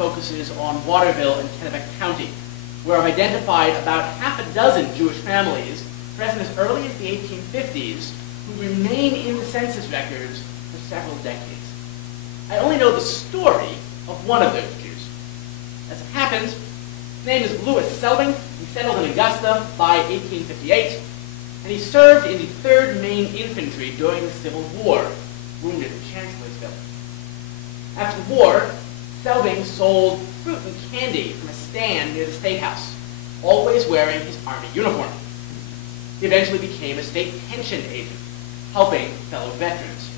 focuses on Waterville and Kennebec County, where I've identified about half a dozen Jewish families present as early as the 1850s who remain in the census records for several decades. I only know the story of one of those Jews. As it happens, his name is Louis Selbing. He settled in Augusta by 1858, and he served in the 3rd Maine Infantry during the Civil War, wounded at Chancellorsville. After the war, Selbing sold fruit and candy from a stand near the State House, always wearing his Army uniform. He eventually became a state pension agent, helping fellow veterans.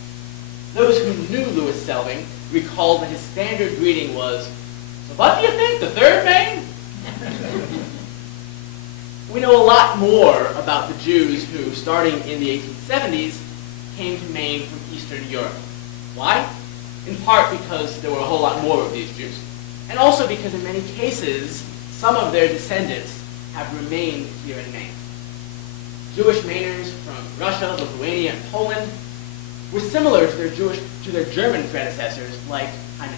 Those who knew Louis Selbing recalled that his standard greeting was, "So what do you think, the 3rd Maine?" We know a lot more about the Jews who, starting in the 1870s, came to Maine from Eastern Europe. Why? In part because there were a whole lot more of these Jews, and also because in many cases, some of their descendants have remained here in Maine. Jewish Mainers from Russia, Lithuania, and Poland were similar to their German predecessors like Chaim.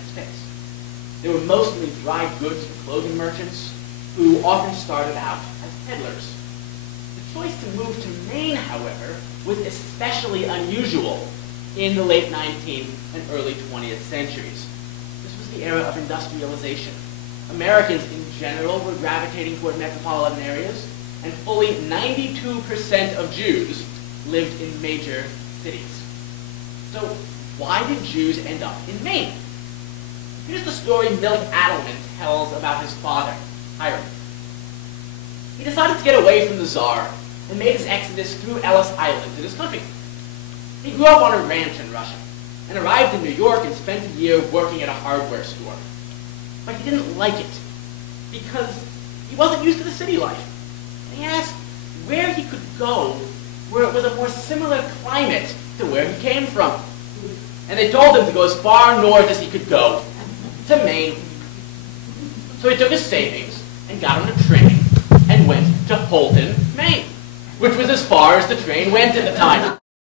They were mostly dry goods and clothing merchants who often started out as peddlers. The choice to move to Maine, however, was especially unusual in the late 19th and early 20th centuries. This was the era of industrialization. Americans in general were gravitating toward metropolitan areas, and fully 92% of Jews lived in major cities. So why did Jews end up in Maine? Here's the story Milt Adelman tells about his father, Chaim. He decided to get away from the Tsar and made his exodus through Ellis Island to this country. He grew up on a ranch in Russia and arrived in New York and spent a year working at a hardware store. But he didn't like it because he wasn't used to the city life. And he asked where he could go where it was a more similar climate to where he came from. And they told him to go as far north as he could go, to Maine. So he took his savings and got on a train and went to Holton, Maine, which was as far as the train went at the time.